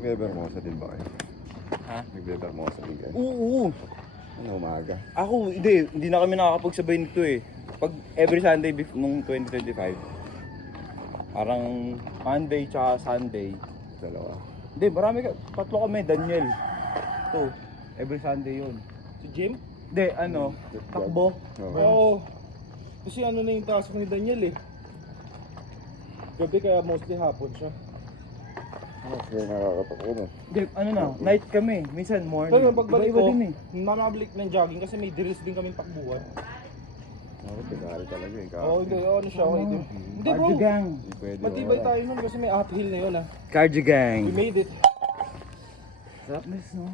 Nagbe-bermosa din ba kayo? Ha? Nagbe-bermosa din kayo? Oo. Ano umaga? Ako, hindi na kami nakakapagsabay nito eh. Pag every Sunday nung 2025, parang Monday tsaka Sunday. Dalawa. Hindi, marami ka. Tatlo kami, Daniel. Ito, every Sunday yun. Si Jim? Hindi, ano, takbo. Oo. Kasi ano na yung pasok ni Daniel eh. Gabi kaya mostly hapon siya. Kaya nakakatakot na. Hindi, ano na, night kami. Minsan morning. Pero yung pagbalik Iba-iba ko, din eh. mamabalik ng jogging kasi may drills din kaming takbuhan. Ako, tinari talaga eh. Oo, hindi, ano siya, okay din. Hindi bro, Cardio gang. Hindi pwede. matibay tayo nun kasi may uphill na yun ah. Cardio gang. We made it. Sarap na no?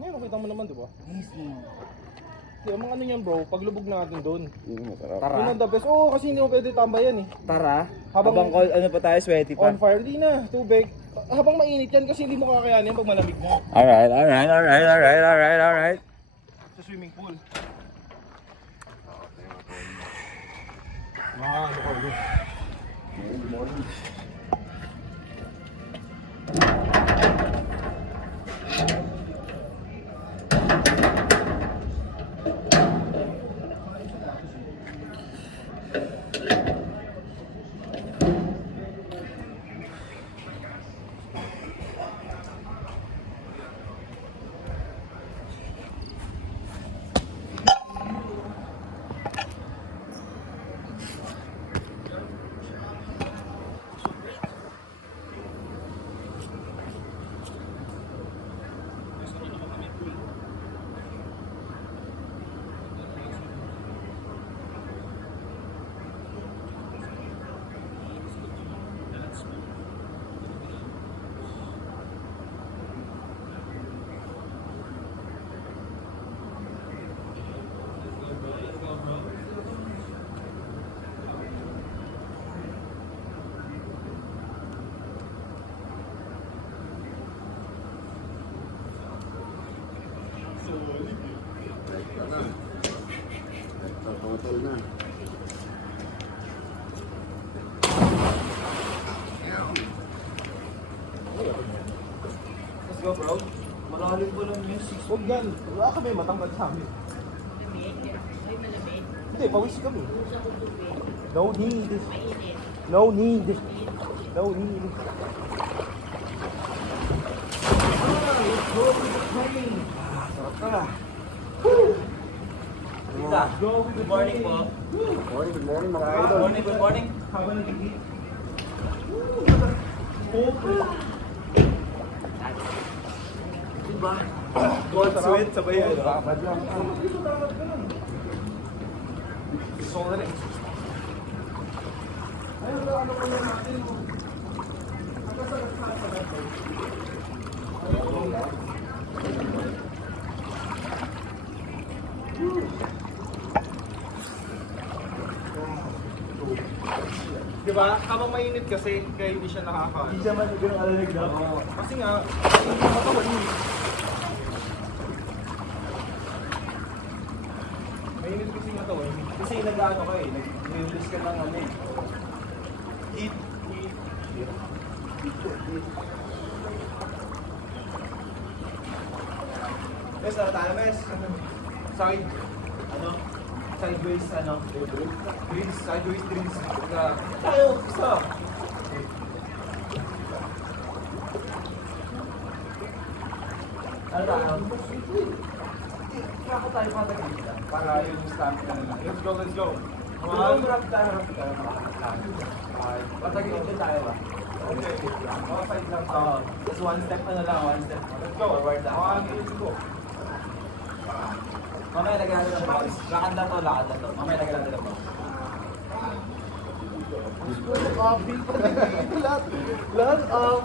Ngayon, nakita mo naman, di ba? Yes, no. Kaya mga ano yan bro, paglubog natin doon. Yun, masarap. Tara. Yun ang the best. Oo, kasi hindi mo pwede tambayan eh. Tara. Habang- Ano pa tayo, sweaty pa. On fire, di na, tubig. Habang mainit yan kasi hindi mo kakayanin pag malamig na. Alright. Sa swimming pool. Ano ka bro? Good morning. Total na. Let's go, bro. Malalim ko lang yung 6. Huwag yan. Wala kami matangkad sa amin. Hindi, pawis kami. No need. No need. No need. Sarap ka. Good morning po. Good morning mga Good idol. morning, good morning. Habang nagigit. Diba? Cold sweat, sabay yun. Babad lang. Sorry. Diba? Habang mainit kasi, kaya hindi siya nakakaano. Hindi siya man ganun alalig na. Oo. Kasi nga, hindi matawan yun. Mainit kasi yung matawan. Kasi nag-ano ka eh, nag-release ka ng ano eh. Heat. Mes, ano tayo, Mes? Side. Ano? Sideways, ano? Drills, sideways drills. Tayo, isa. Ano tayo? Kaya tayo patagin lang para yung stamina na lang. Let's go, let's go. One, rap tayo. Patagin din tayo ba? Okay. Mga side lang. Oo. Just one step ano lang, one step. Let's go. Forward lang. One, two, go. Mamaya lagyan natin ng box. Lakad na to, lakad na to. Mamaya lagyan natin ng box. Lahat, lahat,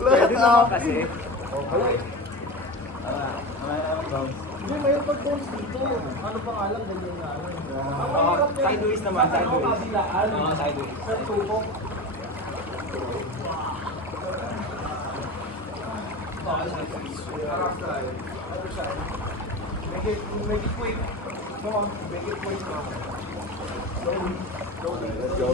Pwede naman kasi. Okay. Mamaya naman bounce. Hindi, mayroon pag-bounce dito. Ano pa nga lang, ganyan na. Sideways naman, sideways. Kabilaan. Oo, sideways. Sa tubo. Harap tayo. Other side. Make it quick. Come on, make it quick. Let's go.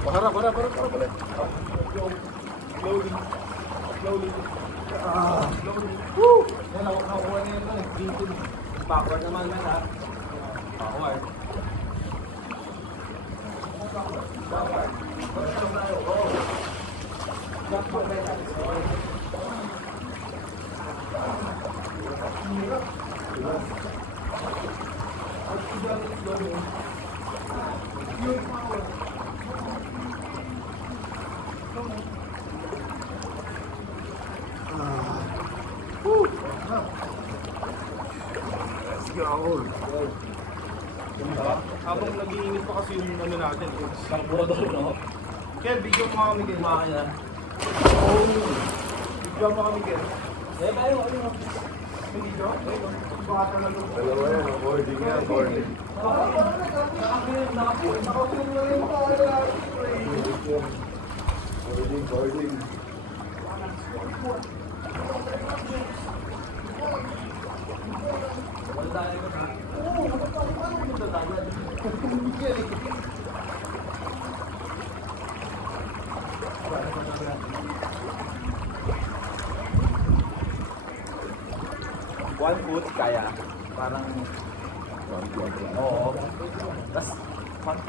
Para. Yan, nakuha niya ito. Backward naman yan ha. Backward. Let's go. Habang nag-iinit pa kasi yung ano natin. Ang burador, no? Kel, bigyan mo kami kayo. Makakaya. Bigyan mo kami kayo. Eh, tayo. Hindi ko? Baka talaga. Dalawa yan. Boarding yan. Boarding. Boarding. One foot, kaya. Parang, oo. Tapos,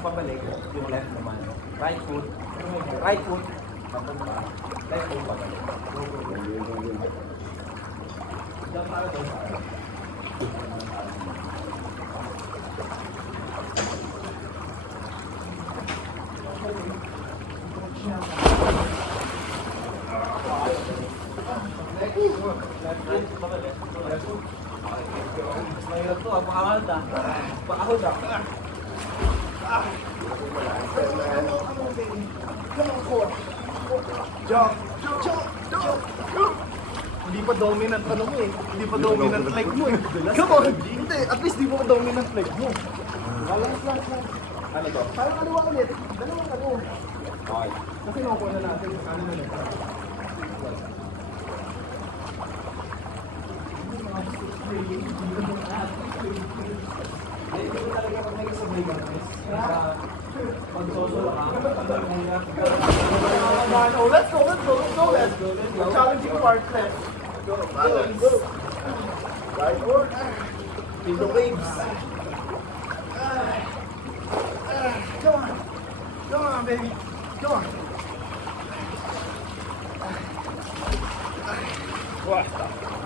pabalik, yung left naman. Right foot, papunta. Left foot, pabalik. Diyan para doon. Mahirap to, pakahal na. Pakahal na. Hindi pa dominant ano mo eh. Hindi pa dominant leg mo eh. Come on! Hindi, at least di mo pa dominant leg mo. Last. Ano to? Parang kaliwa ulit. Dalawang ano. Okay. Kasi nakuha na natin. Ano na lang. Let's go. Challenging part, let's go. Balance. Right forward. In the waves. Come on, baby. Come on.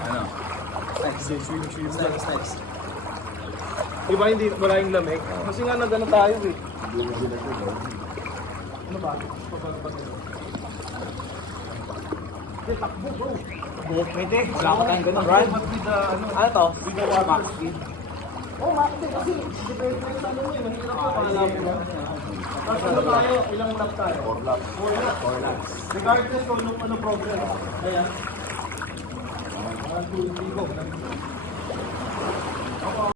Ano? Next. Diba hindi wala yung lamig? Kasi nga nagano tayo eh. Ano ba? Takbo bro. Pwede, wala ko tayong ganun. Run. Ano to? With the back speed. Oh, makikita kasi. Depende sa ano mo eh. Mahirap ko pangalapin mo. Tapos ano tayo? Ilang lap tayo? 4 laps. 4 laps. Regardless kung ano problem. Ayan. 1, 2, 3, go.